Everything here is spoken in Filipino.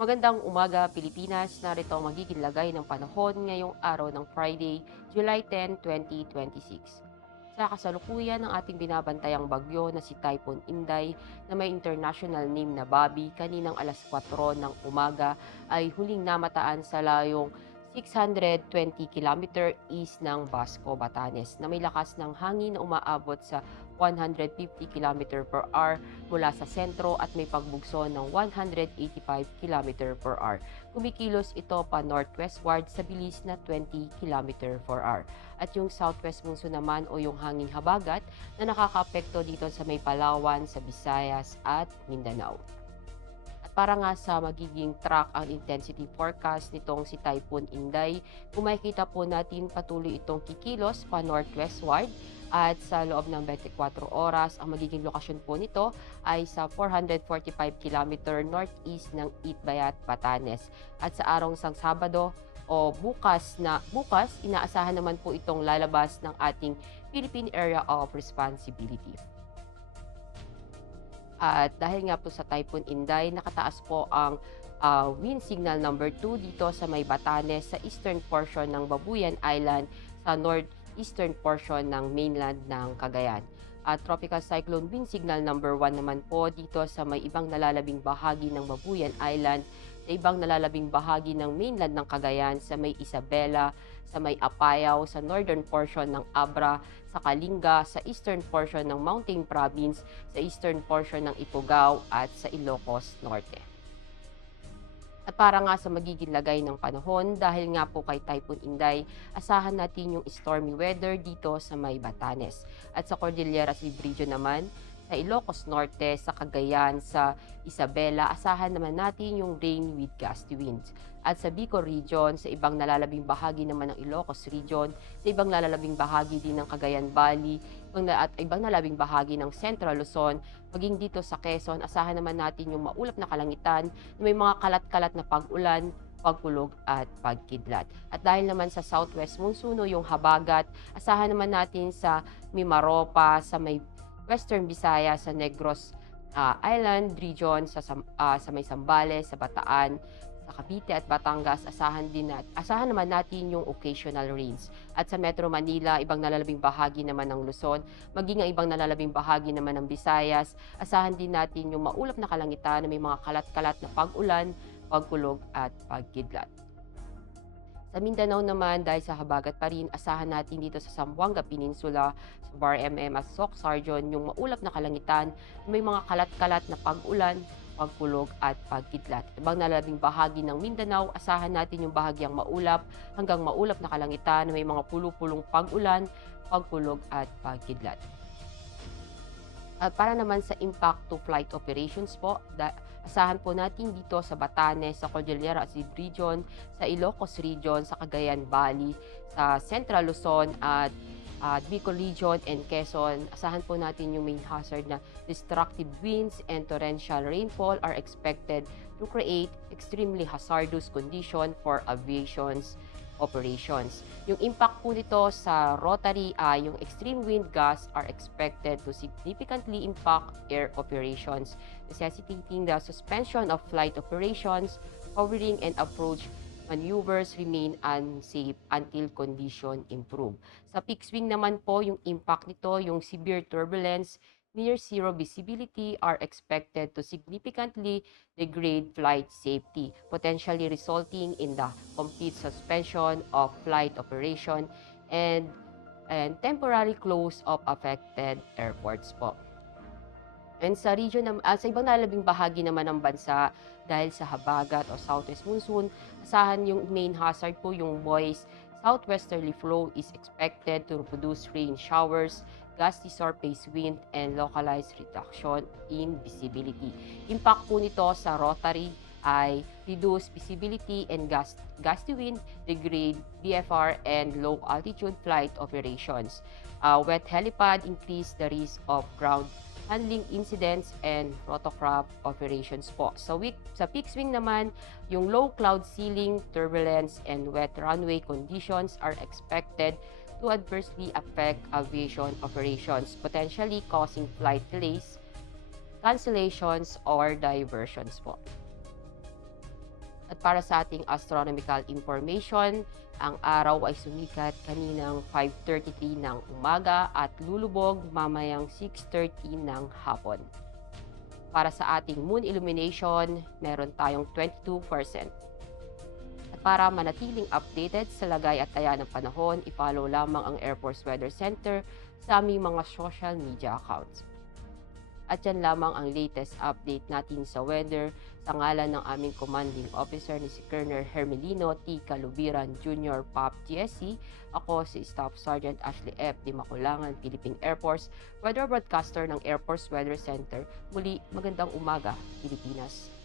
Magandang umaga, Pilipinas. Narito ang magiging lagay ng panahon ngayong araw ng Friday, July 10, 2026. Sa kasalukuyan ng ating binabantayang bagyo na si Typhoon Inday na may international name na Bobby kaninang alas 4 ng umaga ay huling namataan sa layong 620 km east ng Basco, Batanes na may lakas ng hangin na umaabot sa 150 km/h mula sa sentro at may pagbugso ng 185 km/h. Kumikilos ito pa northwestward sa bilis na 20 km/h. At yung southwest monsoon naman o yung hanging habagat na nakakaapekto dito sa may Palawan, sa Visayas at Mindanao. At para nga sa magiging track ang intensity forecast nitong si Typhoon Inday, kung makikita po natin patuloy itong kikilos pa northwestward at sa loob ng 24 oras, ang magiging lokasyon po nito ay sa 445 km northeast ng Itbayat, Batanes. At sa araw ng Sabado o bukas, inaasahan naman po itong lalabas ng ating Philippine Area of Responsibility. At dahil nga po sa Typhoon Inday, nakataas po ang wind signal number 2 dito sa may Batanes sa eastern portion ng Babuyan Island sa northeastern portion ng mainland ng Cagayan. At tropical cyclone wind signal number 1 naman po dito sa may ibang nalalabing bahagi ng Babuyan Island, sa ibang nalalabing bahagi ng mainland ng Cagayan, sa may Isabela, sa may Apayao, sa northern portion ng Abra, sa Kalinga, sa eastern portion ng Mountain Province, sa eastern portion ng Ifugao at sa Ilocos Norte. At para nga sa magiging lagay ng panahon, dahil nga po kay Typhoon Inday, asahan natin yung stormy weather dito sa may Batanes. At sa Cordillera Region naman, sa Ilocos Norte, sa Cagayan, sa Isabela, asahan naman natin yung rain with gusty winds. At sa Bicol Region, sa ibang nalalabing bahagi naman ng Ilocos Region, sa ibang nalalabing bahagi din ng Cagayan Valley, at ibang nalalabing bahagi ng Central Luzon, maging dito sa Quezon, asahan naman natin yung maulap na kalangitan, may mga kalat-kalat na pag-ulan, pagkulog at pagkidlat. At dahil naman sa southwest monsoon o yung habagat, asahan naman natin sa Mimaropa, sa may Western Visayas, sa Negros Island Region, sa may Zambales, sa Bataan, sa Cavite at Batangas, asahan naman natin yung occasional rains. At sa Metro Manila, ibang nalalabing bahagi naman ng Luzon, maging ang ibang nalalabing bahagi naman ng Visayas, asahan din natin yung maulap na kalangitan na may mga kalat-kalat na pag-ulan, pagkulog at pagkidlat. Sa Mindanao naman, dahil sa habagat pa rin, asahan natin dito sa Zamboanga Peninsula, sa Bar MM at Soc Sargon, yung maulap na kalangitan, may mga kalat-kalat na pag-ulan, pagkulog at pagkidlat. Ibang nalalabing bahagi ng Mindanao, asahan natin yung bahagyang maulap hanggang maulap na kalangitan, may mga pulupulong pag-ulan, pagkulog at pagkidlat. At para naman sa impact to flight operations po, asahan po natin dito sa Batanes, sa Cordillera Region, sa Ilocos Region, sa Cagayan Valley, sa Central Luzon at Bicol Region and Quezon, asahan po natin yung main hazard na destructive winds and torrential rainfall are expected to create extremely hazardous condition for aviation's operations. Yung impact po nito sa rotary ay yung extreme wind gusts are expected to significantly impact air operations, necessitating the suspension of flight operations, hovering and approach maneuvers remain unsafe until condition improve. Sa peak swing naman po, yung impact nito, yung severe turbulence, near zero visibility are expected to significantly degrade flight safety, potentially resulting in the complete suspension of flight operation and temporary close of affected airports po. And sa ibang nalalabing bahagi naman ng bansa, dahil sa habagat o southwest monsoon, asahan yung main hazard po yung moist southwesterly flow is expected to produce rain showers, gusty surface wind, and localized reduction in visibility. Impact po nito sa rotary ay reduce visibility and gusty wind, degrade VFR and low altitude flight operations. Wet helipad increase the risk of ground handling incidents and rotorcraft operations po. Sa peak swing naman, yung low cloud ceiling, turbulence, and wet runway conditions are expected to adversely affect aviation operations, potentially causing flight delays, cancellations, or diversions po. At para sa ating astronomical information, ang araw ay sumikat kaninang 5:33 ng umaga at lulubog mamayang 6:30 ng hapon. Para sa ating moon illumination, meron tayong 22%. At para manatiling updated sa lagay at taya ng panahon, i-follow lamang ang Air Force Weather Center sa aming mga social media accounts. At yan lamang ang latest update natin sa weather sa ngalan ng aming commanding officer ni si Colonel Hermelino T. Calubiran Jr. POP GSC. Ako si Staff Sergeant Ashley F. Di Maculangan, Philippine Air Force, weather broadcaster ng Air Force Weather Center. Muli, magandang umaga, Pilipinas.